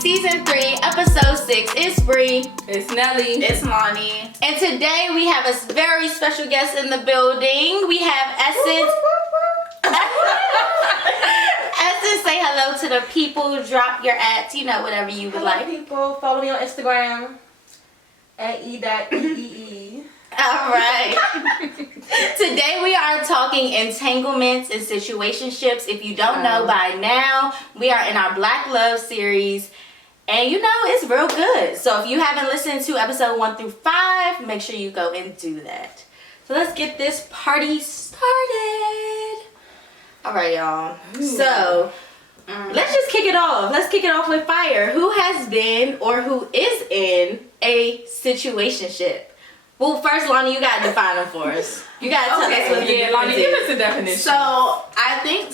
Season 3, Episode 6. It's Bree. It's Nelly. It's Lonnie. And today we have a very special guest in the building. We have Essence. Essence, say hello to the people. Drop your ads, whatever you would like. People, follow me on Instagram at e.eee. All right. Today we are talking entanglements and situationships. If you don't know by now, we are in our Black Love series. And it's real good. So if you haven't listened to episode 1 through 5, make sure you go and do that. So let's get this party started. All right, y'all. So let's just kick it off. Let's kick it off with fire. Who has been or who is in a situationship? Well, first, Lonnie, you gotta define them for us. You gotta tell us what the difference Lonnie, give is. us a definition. So I think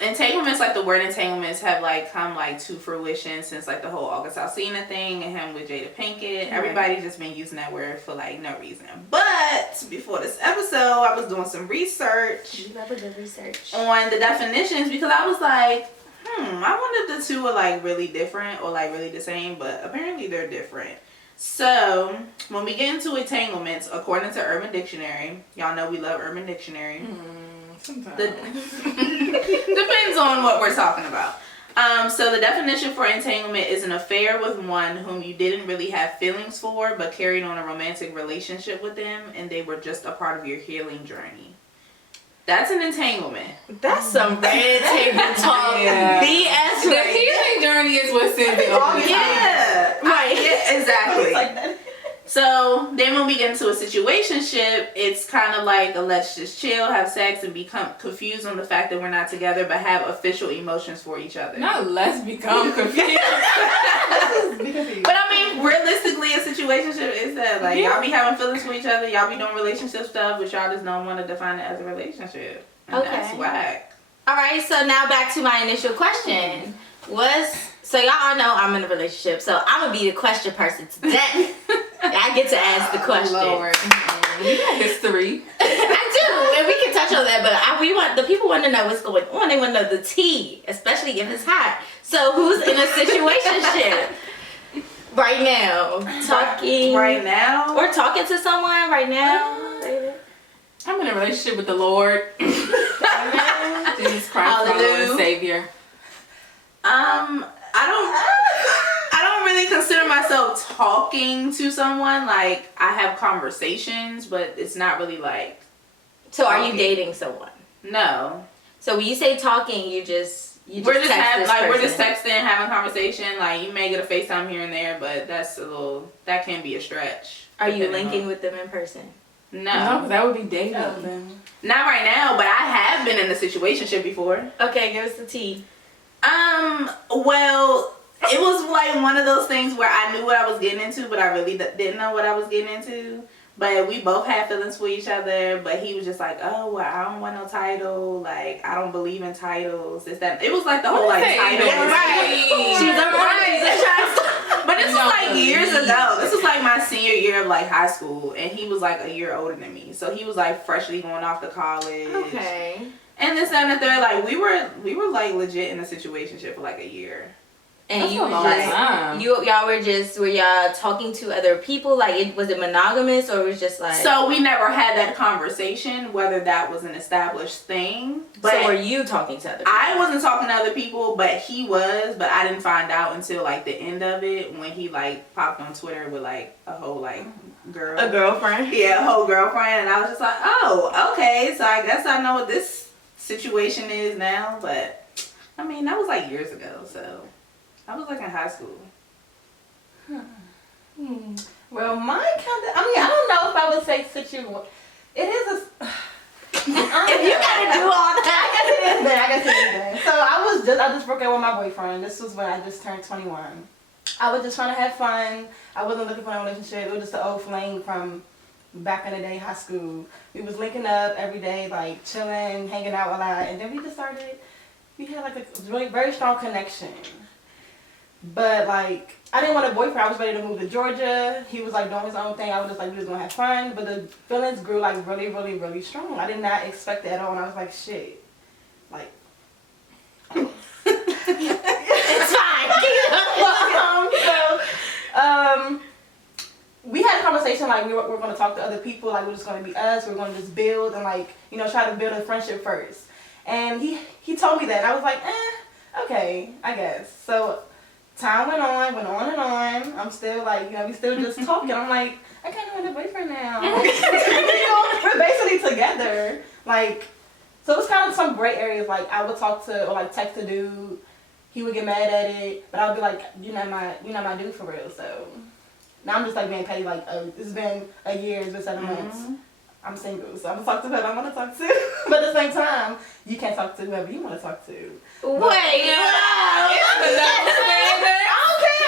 entanglements, like the word entanglements, have come to fruition since the whole August Alsina thing and him with Jada Pinkett. Everybody's just been using that word for no reason. But before this episode, I was doing some research. You love a good research. On the definitions, because I was like, I wonder if the two are really different or really the same, but apparently they're different. So, when we get into entanglements, according to Urban Dictionary, y'all know we love Urban Dictionary. Sometimes. Depends on what we're talking about. So the definition for entanglement is an affair with one whom you didn't really have feelings for, but carried on a romantic relationship with them, and they were just a part of your healing journey. That's an entanglement. That's some red table talk. BS. The healing journey is what Cindy always Yeah. Right. Yeah, exactly. that. So then when we get into a situationship, it's kind of like a let's just chill, have sex, and become confused on the fact that we're not together, but have official emotions for each other. Not let's become confused. But I mean, realistically, a situationship is that y'all be having feelings for each other, y'all be doing relationship stuff, but y'all just don't want to define it as a relationship. And that's whack. All right, so now back to my initial question. So y'all all know I'm in a relationship, so I'm going to be the question person today. I get to ask the question. Lord. You got history. I do, and we can touch on that, but the people want to know what's going on. They want to know the tea, especially if it's hot. So who's in a situationship right now? Talking right now? Or talking to someone right now? I'm in a relationship with the Lord. Jesus Christ, my Lord and Savior. I don't really consider myself talking to someone. I have conversations, but it's not really So are you dating someone? No. So when you say talking, we're just texting, having conversation. You may get a FaceTime here and there, but that can be a stretch. Are you linking with them in person? No, that would be dating. Not right now, but I have been in a situationship before. Okay, give us the tea. Well, it was one of those things where I knew what I was getting into, but I really didn't know what I was getting into. But we both had feelings for each other, but he was just oh, well, I don't want no title. I don't believe in titles. It was the whole title. Right. She's a But this was years ago. This was my senior year of high school, and he was a year older than me. So he was freshly going off to college. Okay. And this and the third, we were legit in a situationship for a year. And That's you a long time. were y'all talking to other people? Was it monogamous or was it just So we never had that conversation, whether that was an established thing. But so were you talking to other people? I wasn't talking to other people, but he was. But I didn't find out until the end of it when he popped on Twitter with a whole girl. A girlfriend? Yeah, a whole girlfriend, and I was just oh, okay. So I guess I know what this situation is now. But I mean, that was years ago, so. I was in high school. Well, mine I don't know if I would say situation. It is a... If you gotta do all that. I guess it is then. So I just broke up with my boyfriend. This was when I just turned 21. I was just trying to have fun. I wasn't looking for a relationship. It was just an old flame from back in the day, high school. We was linking up every day, chilling, hanging out a lot. And then we had a really very strong connection. But I didn't want a boyfriend. I was ready to move to Georgia. He was doing his own thing. I was just we was gonna have fun. But the feelings grew really, really, really strong. I did not expect it at all. And I was shit. It's fine. We had a conversation like we're going to talk to other people, like we're just going to be us, we're going to just build and like, you know, try to build a friendship first. And he told me that, and I was like, okay, I guess. So time went on and on. I'm still like, you know, we still just talking. I'm like, I can't have a boyfriend now. You know, we're basically together. Like, so it's kind of some gray areas. Like I would talk to or like text a dude. He would get mad at it, but I would be like, you're not my dude for real. So now I'm just like being petty. Like it's been a year, it's been 7 months. I'm single, so I'm gonna talk to whoever I want to talk to. But at the same time, you can't talk to whoever you want to talk to. Wait, wow.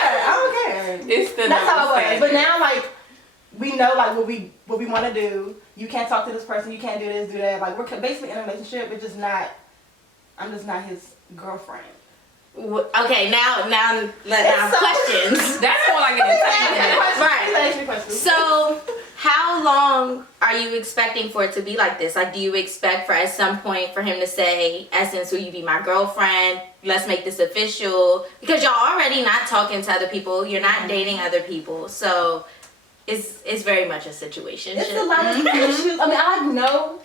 I don't care. It's the That's how it standard. was. But now, like, we know like what we want to do. You can't talk to this person. You can't do this, do that. Like we're basically in a relationship. It's just not. I'm just not his girlfriend. Okay, now questions. That's more like an entanglement. Right. So, how long are you expecting for it to be like this? Like, do you expect for at some point for him to say, Essence, will you be my girlfriend? Let's make this official. Because y'all already not talking to other people. You're not dating other people. So, it's very much a situation. It's a lot of issues. I mean, I know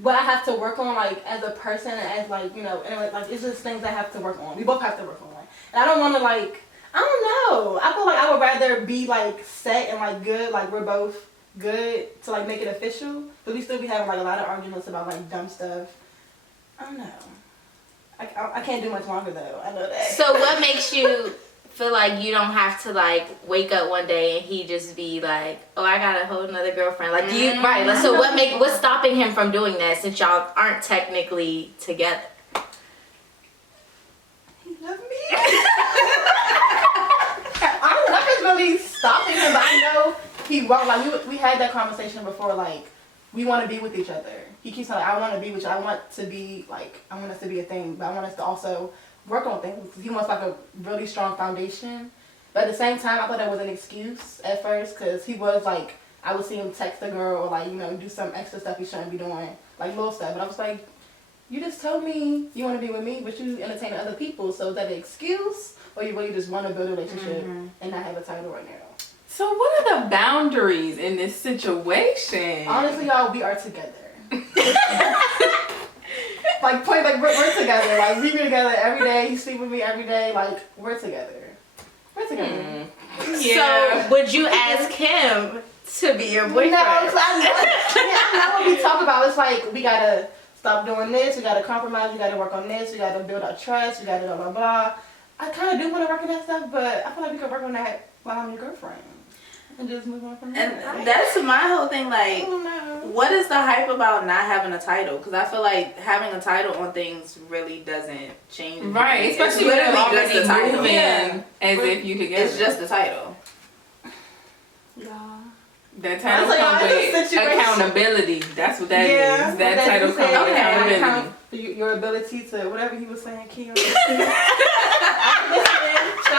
what I have to work on, like, as a person and as, like, you know, and, like, it's just things I have to work on. We both have to work on. And I don't want to, like, I don't know. I feel like I would rather be, like, set and, like, good, like, we're both good to, like, make it official. But we still be having, like, a lot of arguments about, like, dumb stuff. I don't know. I can't do much longer, though. I know that. So what makes you feel like you don't have to, like, wake up one day and he just be like, oh, I got a whole nother girlfriend? Like, do you, right, like, so what's stopping him from doing that since y'all aren't technically together? He loves me. Nothing's really stopping him, but I know he won't. Like, we had that conversation before, like, we want to be with each other. He keeps saying, like, I want to be with you. I want to be, like, I want us to be a thing, but I want us to also work on things. He wants, like, a really strong foundation. But at the same time, I thought that was an excuse at first, because he was, like, I would see him text a girl or, like, you know, do some extra stuff he shouldn't be doing, like, little stuff. But I was like, you just told me you want to be with me, but you entertain other people. So is that an excuse? Or you really just want to build a relationship and not have a title right now? So what are the boundaries in this situation? Honestly, y'all, we are together. Like, point, like, we're together. Like, we be together every day. You sleep with me every day. Like, we're together. We're together. Yeah. So would you ask him to be your boyfriend? No, I know what we talk about. It's like, we gotta stop doing this. We gotta compromise. We gotta work on this. We gotta build our trust. We gotta blah, blah, blah. I kind of do want to work on that stuff, but I feel like we could work on that while I'm your girlfriend. And just move on from there. And that's my whole thing, like, what is the hype about not having a title? Because I feel like having a title on things really doesn't change. Right, especially when you're already moving as if you together. It's just the title. That title comes with accountability. That's what that is. That title comes with accountability. Your ability to, whatever he was saying, Keon. Shout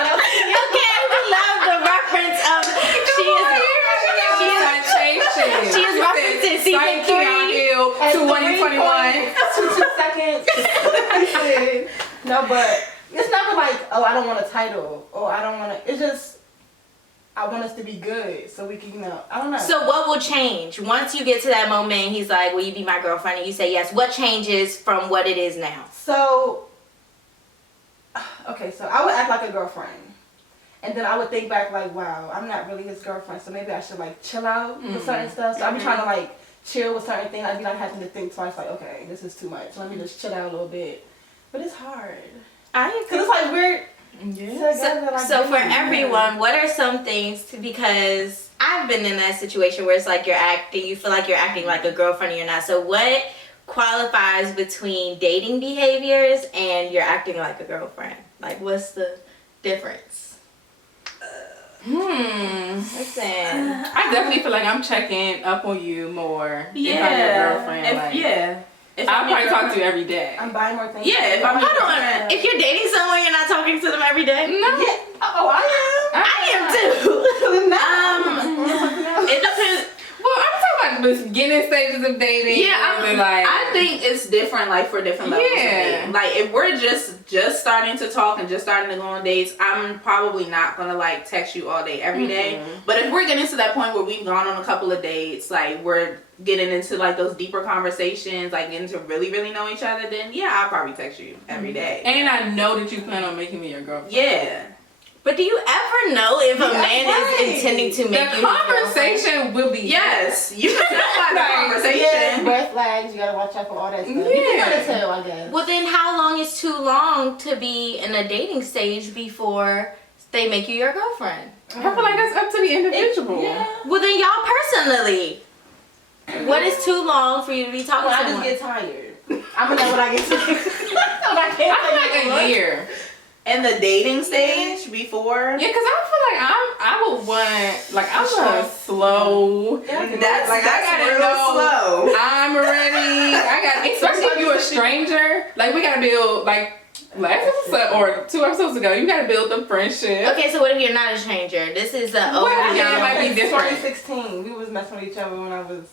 out to you. Okay, we love the reference of she is referencing season 3 to 2021. 2 seconds. No, but it's never like, oh, I don't want a title, or I don't want to. It's just, I want us to be good, so we can, you know, I don't know. So what will change once you get to that moment and he's like, will you be my girlfriend? And you say yes. What changes from what it is now? So, okay, so I would act like a girlfriend. And then I would think back like, wow, I'm not really his girlfriend, so maybe I should like chill out with certain stuff. So I'd be trying to like chill with certain things. I'd be like having to think twice, like, okay, this is too much. Let me just chill out a little bit. But it's hard. Because it's like we're together, like, so for everyone, what are some things because I've been in that situation where it's like you feel like you're acting like a girlfriend and you're not. So what qualifies between dating behaviors and you're acting like a girlfriend? Like, what's the difference? Listen, I definitely feel like I'm checking up on you more. Yeah. If I'm your girlfriend. I'll probably talk to you every day. I'm buying more things. Yeah, if I'm Hold on. If you're dating someone, you're not talking to them every day? No. Yeah. Oh, I am. I am too. It depends. Well, I'm talking about like beginning stages of dating. Yeah, I think it's different, like for different levels of dating. Like if we're just starting to talk and just starting to go on dates, I'm probably not gonna like text you all day every day. But if we're getting to that point where we've gone on a couple of dates, like we're getting into like those deeper conversations, like getting to really know each other, then yeah, I'll probably text you every day. And I know that you plan on making me your girlfriend. Yeah. But do you ever know if a man is intending to make you? The conversation will be yes. You can tell by the conversation. Yeah, red flags. You gotta watch out for all that stuff. Yeah. You can kind of tell, I guess. Well, then how long is too long to be in a dating stage before they make you your girlfriend? I feel like that's up to the individual. Yeah. Well, then y'all personally, what is too long for you to be talking When to I just someone? get tired, I'm gonna know when I get tired. I can't I feel like a year. In the dating stage before? Yeah, because I feel like I would want, like, I'm a slow. That's like, I gotta real know slow. I'm ready. Especially if you're a stranger. Like, we gotta build, like, last episode or 2 episodes ago, you gotta build the friendship. Okay, so what if you're not a stranger? This is the Well, old yeah, it might be different. 2016, we was messing with each other when I was.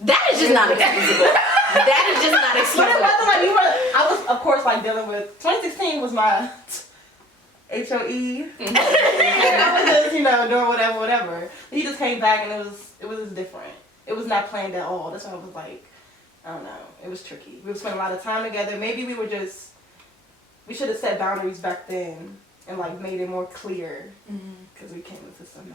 That is just not excusable. That is just not But it excusable. wasn't like you were. I was, of course, like dealing with. 2016 was my HOE. And I was just, doing whatever. He just came back and it was different. It was not planned at all. That's why I was like, I don't know. It was tricky. We were spending a lot of time together. Maybe we should have set boundaries back then and like made it more clear because we came into some mess.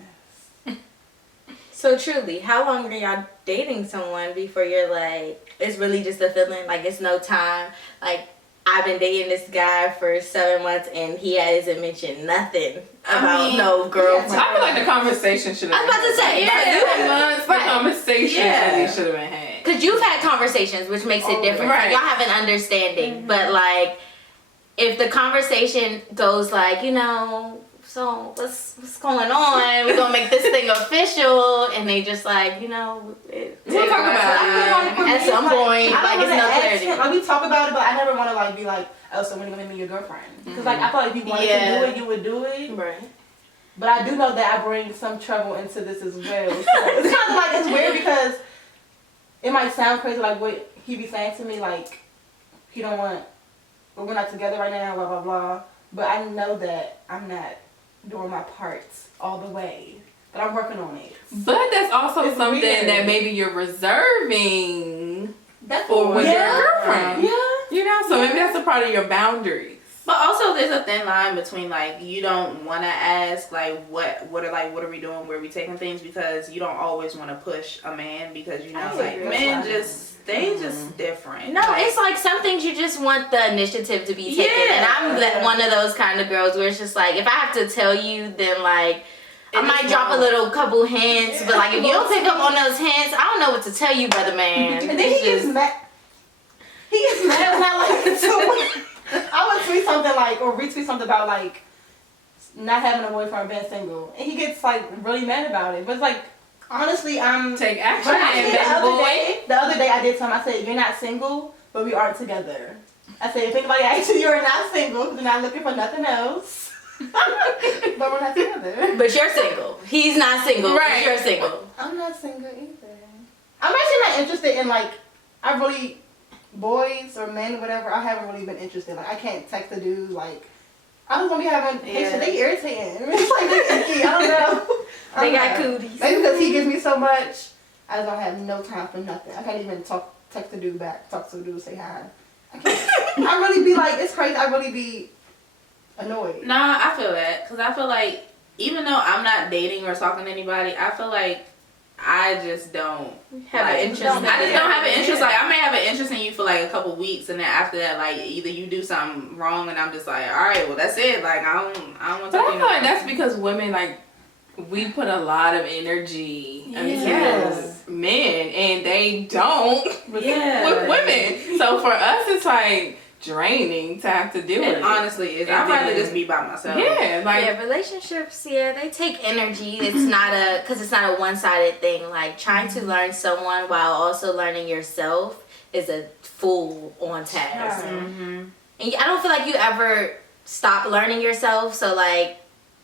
So truly, how long are y'all dating someone before you're like, it's really just a feeling, like it's no time? Like, I've been dating this guy for 7 months and he hasn't mentioned nothing about no girlfriend. I feel like the conversation should have I was about to say, by 7 months, the conversation really should have been had. Because you've had conversations, which makes it different. Right. Like, y'all have an understanding. But like, if the conversation goes like, so what's going on? We're gonna make this thing official, and they just like, we'll talk about it. At some point, like it's no clarity. Like we talk about it, but I never want to like be like, oh, so when are you gonna make me your girlfriend? Because like I feel like if you wanted to do it, you would do it. Right. But I do know that I bring some trouble into this as well. So it's kind of like it's weird because it might sound crazy, like what he be saying to me, like he don't want, but we're not together right now, blah blah blah. But I know that I'm not doing my parts all the way, but I'm working on it. But that's also It's something weird. that maybe you're reserving That's for with your yeah. girlfriend. Yeah. So maybe that's a part of your boundaries. But also there's a thin line between like you don't want to ask like what are we doing, where are we taking things, because you don't always want to push a man because like men they just different. No, it's like some things you just want the initiative to be taken. Yeah. And I'm one of those kind of girls where it's just like, if I have to tell you, then like, I might drop a little couple hints, but like if you don't pick up on those hints, I don't know what to tell you, brother man. And then he gets mad. He gets mad when I like so I would tweet something like or retweet something about like not having a boyfriend, being single, and he gets like really mad about it. But it's like honestly, I'm take action. The other day I did something. I said, you're not single, but we aren't together. I said, if anybody asks you, you're not single because you're not looking for nothing else. But we're not together. But you're single. He's not single. Right. But you're single. I'm not single either. I'm actually not interested in like, I really, boys or men, whatever, I haven't really been interested. Like, I can't text a dude, like, I was gonna be having patience. They irritating. It's like, they icky. I don't know. They got cooties. Maybe because he gives me so much, I just don't have no time for nothing. I can't even text a dude back, talk to a dude, say hi. I can't. I really be like, it's crazy. I really be annoyed. Nah, I feel that. Because I feel like, even though I'm not dating or talking to anybody, I feel like I just don't have an interest. I just don't have an interest. Like, I may have an interest in you for like a couple weeks, and then after that, like, either you do something wrong, and I'm just like, all right, well, that's it. Like, I don't want to. But I feel like that's because women, like, we put a lot of energy into men, and they don't with women. So for us, it's like draining to have to do it. It honestly is. I'd rather just be by myself. Yeah, relationships, they take energy. It's not a one-sided thing. Like, trying to learn someone while also learning yourself is a full-on task. Mm-hmm. And I don't feel like you ever stop learning yourself. So, like,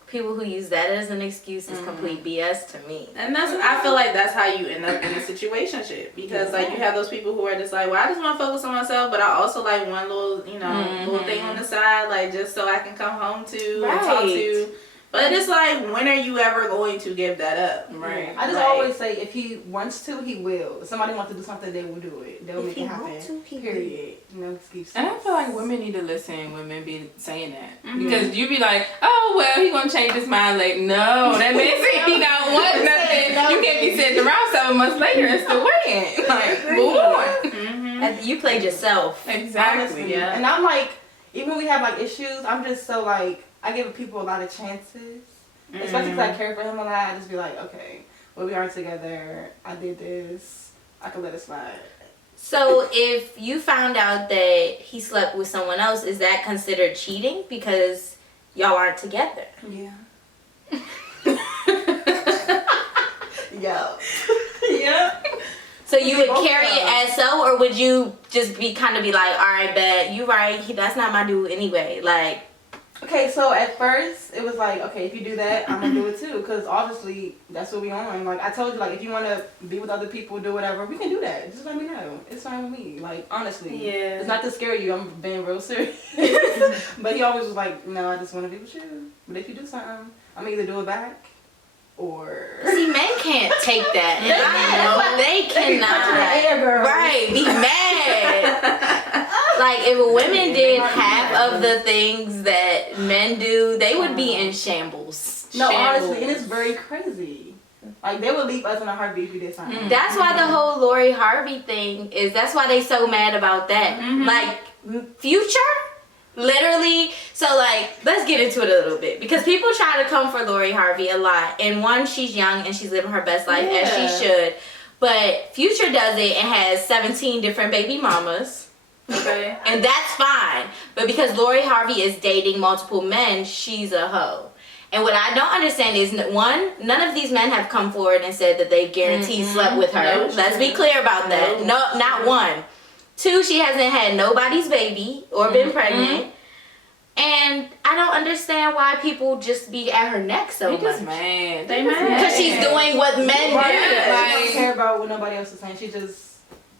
people who use that as an excuse is complete BS to me. And I feel like that's how you end up in a situationship, because like you have those people who are just like, well, I just want to focus on myself, but I also like one little, little thing on the side, like just so I can come home to and talk to. But it's like, when are you ever going to give that up? Right. I just always say, if he wants to, he will. If somebody wants to do something, they will do it. They'll make it happen. Period. No excuses. And I feel like women need to listen. Women be saying that because you be like, oh well, he gonna change his mind. Like, no, that man said he don't want nothing. You can't be sitting around 7 months later and still waiting. Like, move on. And you played yourself. Exactly. Honestly. Yeah. And I'm like, even when we have like issues, I'm just so like, I give people a lot of chances. Especially because I care for him a lot. I just be like, okay, well, we aren't together. I did this. I can let it slide. So if you found out that he slept with someone else, is that considered cheating because y'all aren't together? Yeah. Yeah. So you would carry it as so, or would you just be like, all right, bet you right. That's not my dude anyway. Like. Okay, so at first it was like, okay, if you do that, I'm gonna do it too, because obviously that's what we on. Like I told you, like if you want to be with other people, do whatever, we can do that. Just let me know. It's fine with me. Like honestly, it's not to scare you. I'm being real serious. But he always was like, no, I just want to be with you. But if you do something, I'm gonna either do it back or. See, men can't take that. And they cannot. Right, be mad. Like, if women did half of the things that men do, they would be in shambles. No, honestly, and it's very crazy. Like, they would leave us in a heartbeat if we did something. That's why the whole Lori Harvey thing is, that's why they so mad about that. Like, Future, literally, so like, let's get into it a little bit. Because people try to come for Lori Harvey a lot. And one, she's young and she's living her best life as she should. But Future does it and has 17 different baby mamas. Okay. And that's fine. But because Lori Harvey is dating multiple men, she's a hoe. And what I don't understand is, one, none of these men have come forward and said that they guaranteed slept with her. No, let's be clear about that. No, not one. Two, she hasn't had nobody's baby or been pregnant. And I don't understand why people just be at her neck so much. Just mad. They mad. Because she's doing what men do. She don't care about what nobody else is saying. She just.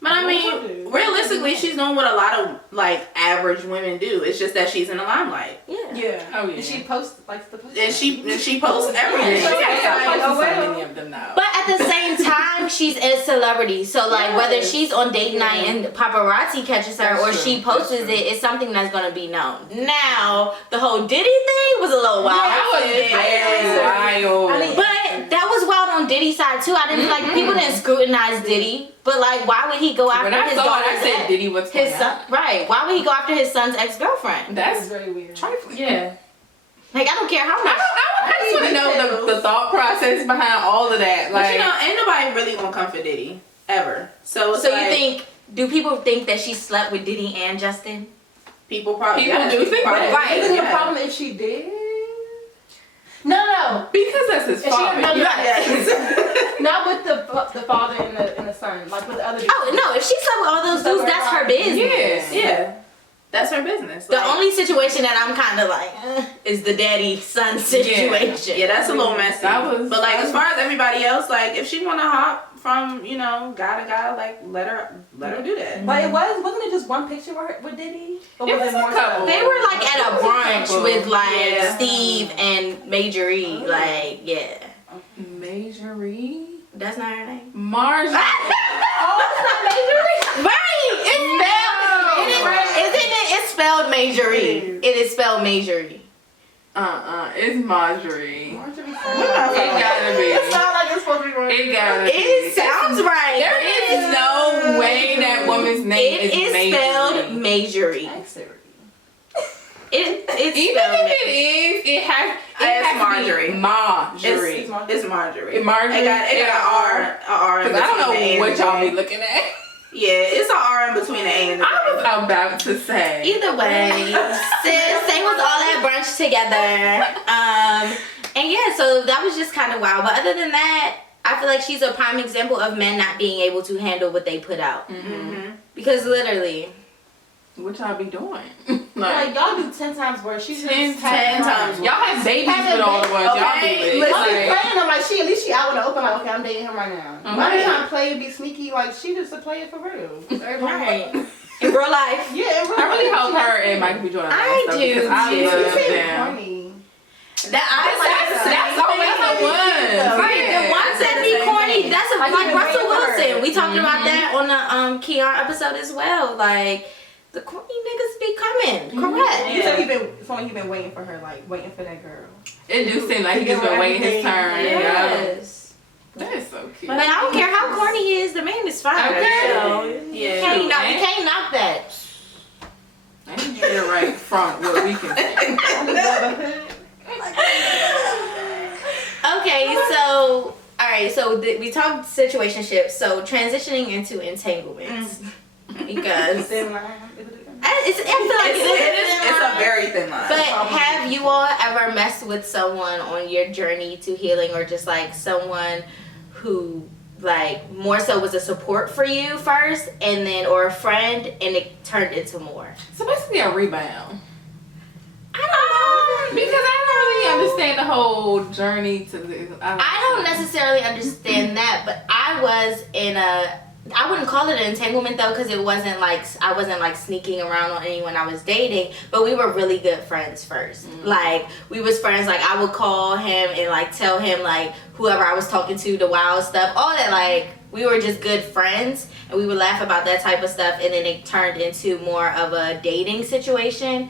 But I mean, realistically, she's doing what a lot of like average women do. It's just that she's in the limelight. Yeah. Oh yeah. And she posts like the post. And she posts everything. So many of them now. But at the same time, she's a celebrity. So like, whether she's on date night and paparazzi catches her or she posts it, it's something that's gonna be known. Now, the whole Diddy thing was a little wild. That was very wild. I mean, but that was wild on Diddy's side too. I didn't like people didn't scrutinize Diddy. But like, why would he go after when I his saw it, I daughter's said Diddy was his son? Right? Why would he go after his son's ex-girlfriend? That's very weird. Trifling. Yeah. Like, I don't care how much. I just want to know the thought process behind all of that. Like, But ain't nobody really gonna come for Diddy ever. So So you think? Do people think that she slept with Diddy and Justin? people probably People do think that. Right. Isn't it a problem if she did? No. because that's his fault. Not with the father and the son, like with the other dudes. Oh no! If she slept with all those dudes, that's her business. Yeah. That's her business. The only situation that I'm kind of like is the daddy-son situation. Yeah, that's a little messy. But like, as far as everybody else, like, if she wanna hop from guy to guy, like, let her do that. But wasn't it just one picture with Diddy? Or It was a couple. They were like at a brunch with like Steve and Majorie. Like, yeah. Majorie? That's not her name. Marjorie. Right! It's spelled Majorie. It is spelled Majorie. It's Marjorie. Marjorie. It gotta be. It sounds like it's supposed to be wrong. It gotta be. It sounds right. There is no way that woman's name It is Majorie. spelled Majorie. It's Even spelled if it is, it has Marjorie. Marjorie. It's Marjorie. Marjorie. It got an R. Because I don't know what y'all be looking at. Yeah, it's an R in between the A and the I was about to say. Either way, sis, they was all at brunch together. And yeah, so that was just kind of wild. But other than that, I feel like she's a prime example of men not being able to handle what they put out. Because literally, What y'all be doing? Like, y'all do 10 times worse. She 10 just had times fun. Y'all have babies with all the ones y'all Okay, do it. Like, listen. I'm playing them like at least she out in the open. Like, okay, I'm dating him right now. Right. By the time play and be sneaky, like she just a player for real. Right. In real life. Yeah, in real I really life, hope she her has and Michael B. Jordan. I last, though, do, because I too. You love say them. corny. That's always the one. Right, the ones that be corny, that's Like, like even Russell waiting for her. Wilson. We talked about that on the Keon episode as well. Like, the corny niggas be coming. Correct. You said he been waiting for her, like waiting for that girl. It do seem like he's been waiting his turn. Yes. That is so cute. But I don't care how corny he is, the man is fine. Okay. So, Yeah. you can't knock that. I need you to write from what we can see. Okay, so alright, so we talked situationships, so transitioning into entanglements. Because Thin line. I feel like It's a very thin line. But have you all ever messed with someone on your journey to healing, or just like someone who like more so was a support for you first, and then or a friend, and it turned into more? So basically a rebound. I don't know. Because I don't really understand the whole journey to this. I don't necessarily understand that, but I was in I wouldn't call it an entanglement though, because it wasn't like I wasn't like sneaking around on anyone I was dating, but we were really good friends first. Like we was friends. Like I would call him and like tell him like whoever I was talking to, the wild stuff, all that. Like we were just good friends, and we would laugh about that type of stuff, and then it turned into more of a dating situation.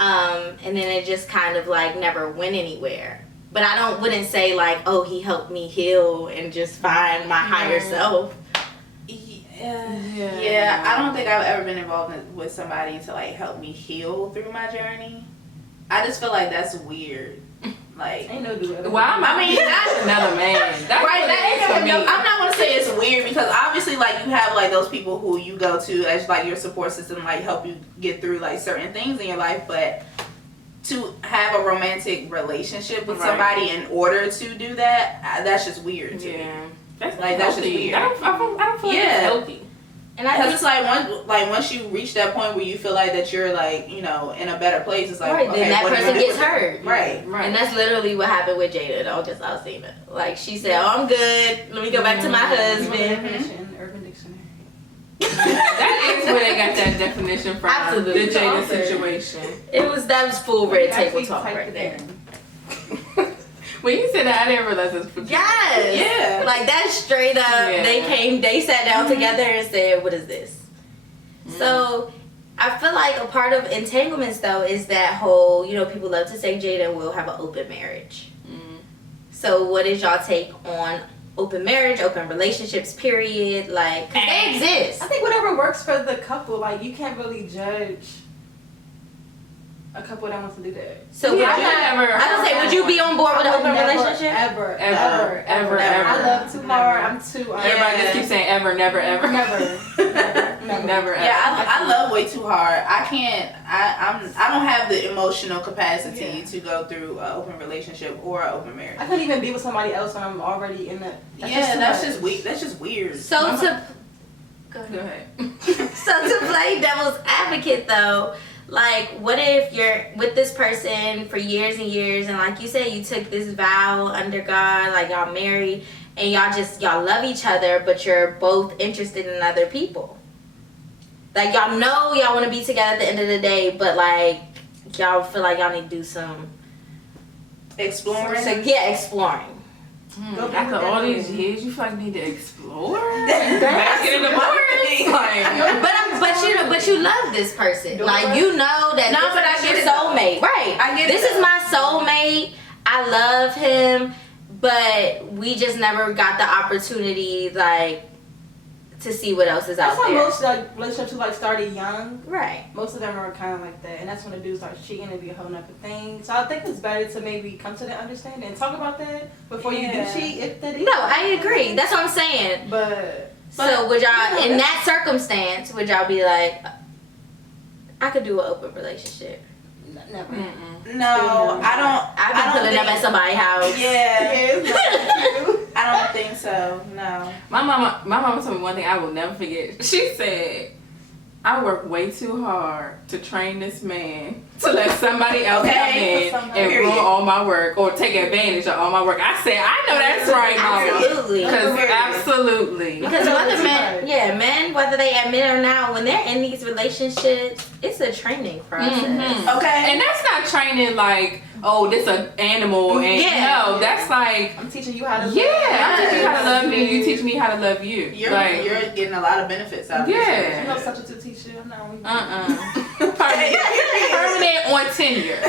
And then it just kind of like never went anywhere. But I wouldn't say like, oh, he helped me heal and just find my higher self. Yeah, I don't think I've ever been involved with somebody to like help me heal through my journey. I just feel like that's weird. Like, Ain't no dude. Well, I mean, that's another man. That's right? what That it is ain't for me. I'm not gonna say it's weird, because obviously, like, you have like those people who you go to as like your support system, like help you get through like certain things in your life. But to have a romantic relationship with somebody in order to do that, that's just weird to me. Yeah. That's Like, that's just weird. I don't feel like it's healthy. And I Because it's like once you reach that point where you feel like that you're like, you know, in a better place, it's like, right, okay, then that what do you person do gets with it? hurt. Right. Right. And that's literally what happened with Jada, though, just I was seeing it. Like, she said, oh, I'm good. Let me go back to my husband. Definition, Urban Dictionary. That is where they got that definition from. Absolutely. The Jada situation. That was full red table Actually talk typed right it there. in. When you said that, I didn't realize it was for Yes. Yeah. Like, that's straight up. Yeah. They sat down together and said, what is this? So, I feel like a part of entanglements, though, is that whole, you know, people love to say Jada and Will have an open marriage. So, what is y'all take on open marriage, open relationships, period? Like, 'cause they exist. I think whatever works for the couple. Like, you can't really judge a couple that wants to do that. So, Yeah, I don't say, would you be on board with an open relationship? Ever. Never. I love too hard. I'm too. Everybody just keeps saying ever, never, ever. Never. Never, ever. Yeah, I love way too hard. I can't. I don't have the emotional capacity to go through an open relationship or an open marriage. I couldn't even be with somebody else when I'm already in the. That's just weird. That's just weird. So, Go ahead. So to play devil's advocate though, like what if you're with this person for years and years, and like you said, you took this vow under God, like y'all married, and y'all love each other, but you're both interested in other people. Like y'all know y'all want to be together at the end of the day, but like y'all feel like y'all need to do some Exploring. exploring. After all these years, you feel like you need to explore? Back in the morning. But you love this person. Like you know that this is your soulmate. Right. I get this it. is my soulmate. I love him, but we just never got the opportunity like to see what else is out That's how there. most like relationships who like started young. Right. Most of them are kind of like that, and that's when the dude starts cheating and be a whole nother thing. So I think it's better to maybe come to the understanding and talk about that before you do cheat. If that is. No, I agree. That's what I'm saying. But So would y'all, in that circumstance, would y'all be like, I could do an open relationship? never. No, I don't. I've been pulling up at somebody's house. Yeah. I don't think so. No. My mama told me one thing I will never forget. She said, I work way too hard to train this man to let somebody else come in and ruin all my work or take advantage of all my work. I said, I know that's right, mama. Absolutely. Absolutely. Because whether men, whether they admit or not, when they're in these relationships, it's a training process. Mm-hmm. Okay. And that's not training like, oh, this an animal. And no, that's like, I'm teaching you how to love. I'm teaching you how to love me. You teach me how to love you. You're like, getting a lot of benefits out of this. Yeah. You know, substitute teacher. I'm not only permanent on tenure.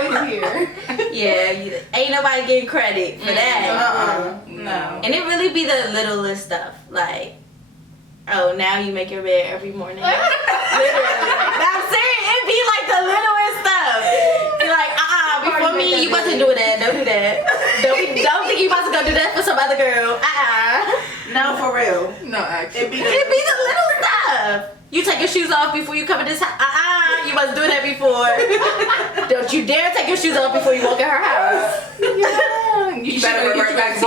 always here. Yeah, ain't nobody getting credit for that. No. And it really be the littlest stuff. Like, oh, now you make your bed every morning. Literally. I'm serious. It be like the littlest stuff. You're like, before me, you wasn't doing that. Don't do that. Don't think you about to go do that for some other girl. No, for real. No, actually. It be the little stuff. You take your shoes off before you come in this house. You must do that before. Don't you dare take your shoes off before you walk in her house. Yeah. You better revert back to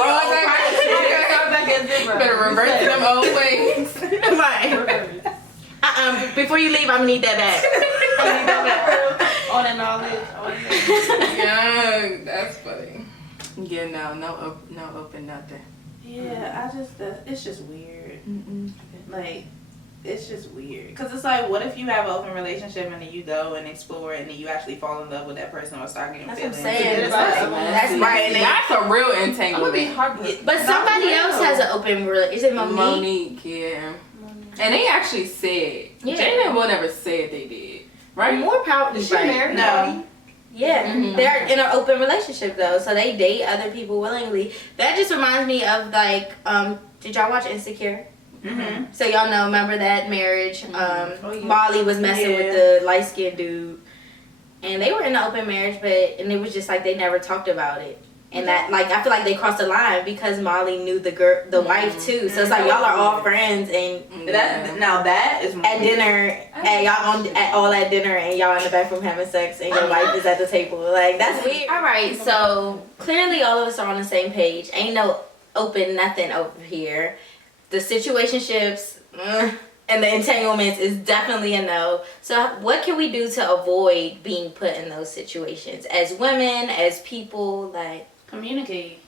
them old ways. Right. Before you leave, I'm gonna need that back. All that knowledge. Yeah, that's funny. Yeah, no open nothing. Yeah, it's just weird. Like, it's just weird. Because it's like, what if you have an open relationship and then you go and explore and then you actually fall in love with that person or start getting feelings? That's what I'm saying. That's right. That's a real entanglement. But somebody else has an open relationship. Is it Monique? Monique, yeah. And they actually said, Jada and Will never said they did. Right? More power. Is she married? No. Yeah, they're in an open relationship though, so they date other people willingly. That just reminds me of like, did y'all watch Insecure? Mm-hmm. So y'all know, remember that marriage? Molly was messing with the light skinned dude, and they were in an open marriage, and it was just like they never talked about it. And that, like, I feel like they crossed the line because Molly knew the wife too. So it's like y'all are all friends, and that is at dinner, all at dinner, and y'all in the bathroom having sex, and your wife is at the table. Like, that's weird. All right, so clearly all of us are on the same page. Ain't no open nothing over here. The situationships and the entanglements is definitely a no. So what can we do to avoid being put in those situations as women, as people? Like, communicate.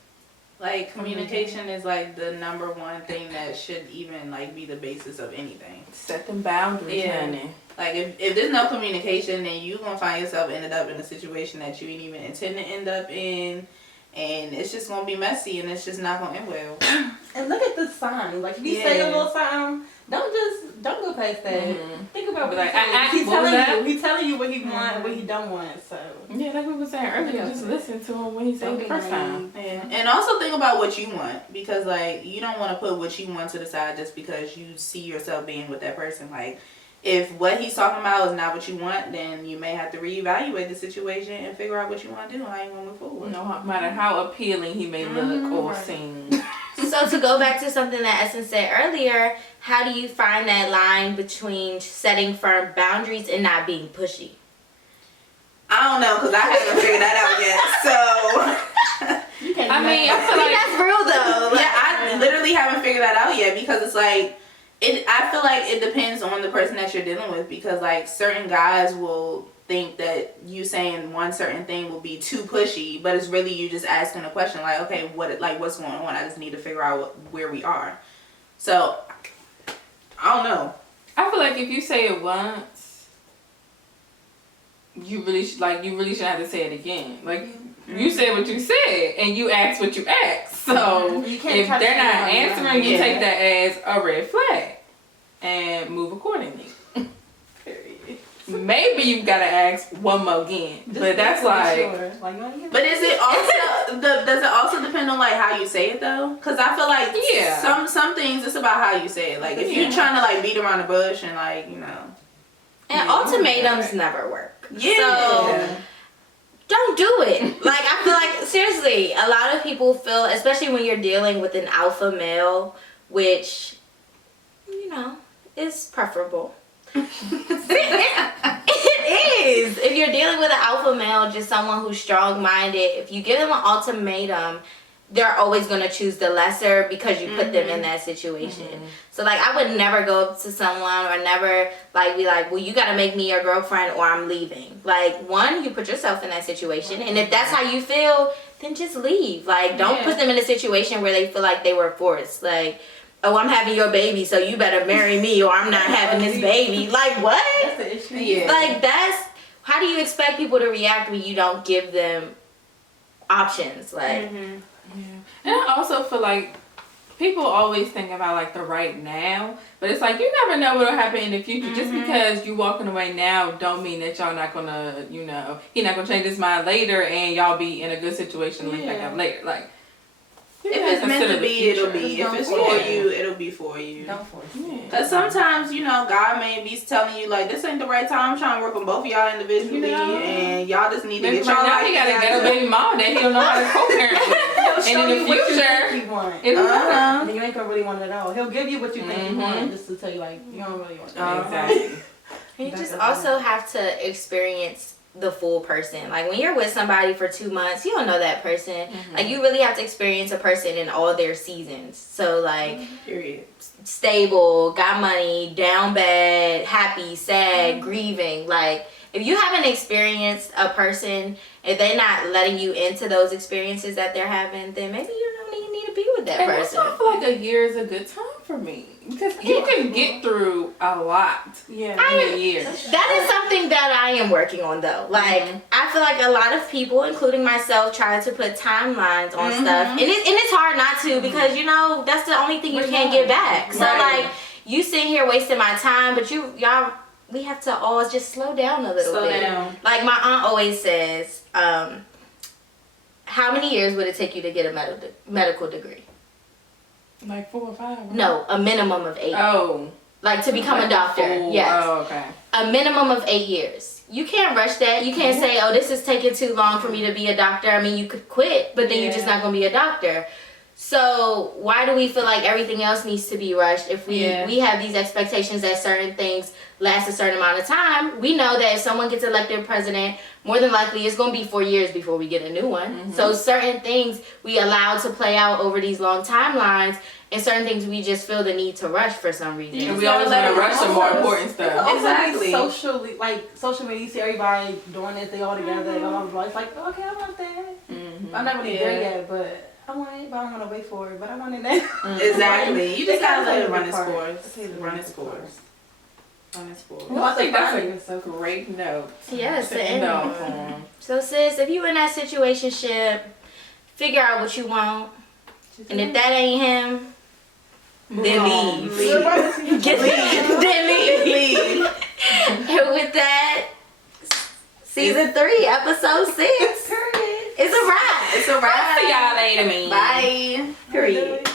Like, communication is like the number one thing that should even like be the basis of anything. Set them boundaries, honey. Like, if there's no communication, then you gonna find yourself ended up in a situation that you ain't even intend to end up in, and it's just gonna be messy, and it's just not gonna end well. And look at the sign. Like, if you say a little something, don't go past that. Think about what he's telling you what he want and what he don't want. So yeah, like we were saying earlier, just listen to him when he said the first time. Yeah. And also think about what you want, because like you don't want to put what you want to the side just because you see yourself being with that person. Like, if what he's talking about is not what you want, then you may have to reevaluate the situation and figure out what you want to do and how you want to move forward. No matter how appealing he may look or seem. So to go back to something that Essence said earlier, how do you find that line between setting firm boundaries and not being pushy? I don't know, because I haven't figured that out yet. So, I feel like that's real though. Yeah, I literally haven't figured that out yet, because it's like, I feel like it depends on the person that you're dealing with, because like certain guys will think that you saying one certain thing will be too pushy, but it's really you just asking a question like, okay, what's going on? I just need to figure out where we are. So I don't know. I feel like if you say it once, you really should have to say it again. Like, you said what you said and you asked what you asked. So if they're not answering, you take that as a red flag and move accordingly. Maybe you've got to ask one more again, but that's like. But is it also does it also depend on like how you say it though? Because I feel like some things it's about how you say it. Like if you're trying to like beat around the bush and like and ultimatums never work. Yeah. So don't do it. Like I feel like seriously, a lot of people feel, especially when you're dealing with an alpha male, which is preferable. It is. If you're dealing with an alpha male, just someone who's strong-minded, if you give them an ultimatum they're always going to choose the lesser because you put them in that situation. So, like, I would never go up to someone or never, like, be like, well, you got to make me your girlfriend or I'm leaving. Like, one, you put yourself in that situation. And if that's how you feel, then just leave. Like, don't put them in a situation where they feel like they were forced. Like, oh, I'm having your baby, so you better marry me or I'm not having this baby. Like, what? That's the issue. Yeah. Like, how do you expect people to react when you don't give them options? Like, And I also feel like people always think about like the right now, but it's like you never know what'll happen in the future. Just because you walking away now don't mean that y'all not gonna, you know, he not gonna change his mind later and y'all be in a good situation link back up later. Like, if it's meant to be, it'll be. If it's for you, it'll be for you. Don't force it. Because sometimes, you know, God may be telling you, like, this ain't the right time. I'm trying to work on both of y'all individually, and y'all just need to get y'all now life he gotta get a baby mom that he don't know how to co-parent with. And in the future, you want. it's You ain't gonna really want it at all. He'll give you what you think you want, just to tell you like you don't really want it. exactly. you just also have to experience the full person. Like, when you're with somebody for 2 months, you don't know that person. Like, you really have to experience a person in all their seasons. So, like, Period. stable, got money, down bad, happy, sad, grieving. Like, if you haven't experienced a person, if they're not letting you into those experiences that they're having, then maybe you don't even need to be with that And person. that's why I feel like a year is a good time for me. Because you can get through a lot in a year. That is something that I am working on, though. Like, I feel like a lot of people, including myself, try to put timelines on stuff. And it's hard not to, because, you know, that's the only thing you can't get back. So, like, you sitting here wasting my time, but we have to all just slow down a little bit. Like, my aunt always says, how many years would it take you to get a medical degree? Like 4 or 5? Right? No, a minimum of 8. Oh. Like, to become a doctor. Yes. Oh, okay. A minimum of 8 years. You can't rush that. You can't say, oh, this is taking too long for me to be a doctor. I mean, you could quit, but then you're just not going to be a doctor. So why do we feel like everything else needs to be rushed? If we have these expectations that certain things last a certain amount of time, we know that if someone gets elected president, more than likely it's going to be 4 years before we get a new one. So certain things we allow to play out over these long timelines, and certain things we just feel the need to rush for some reason. And we always want to rush some more important stuff. Exactly. Socially, like social media, you see everybody doing it, they all together, they all blah. It's like, okay, I want that. I'm not really there yet, but I want it, but I don't want to wait for it, but I want it now. Exactly. You just gotta let it run its part. course. Run its course. On its course. Well, I think that's a great note. Yes, to end off on. So sis, if you in that situationship, figure out what you want. And if that ain't him, then leave. Then leave. And with that, season 3, episode 6. It's a wrap. It's a wrap. See y'all later, man. Bye. Period.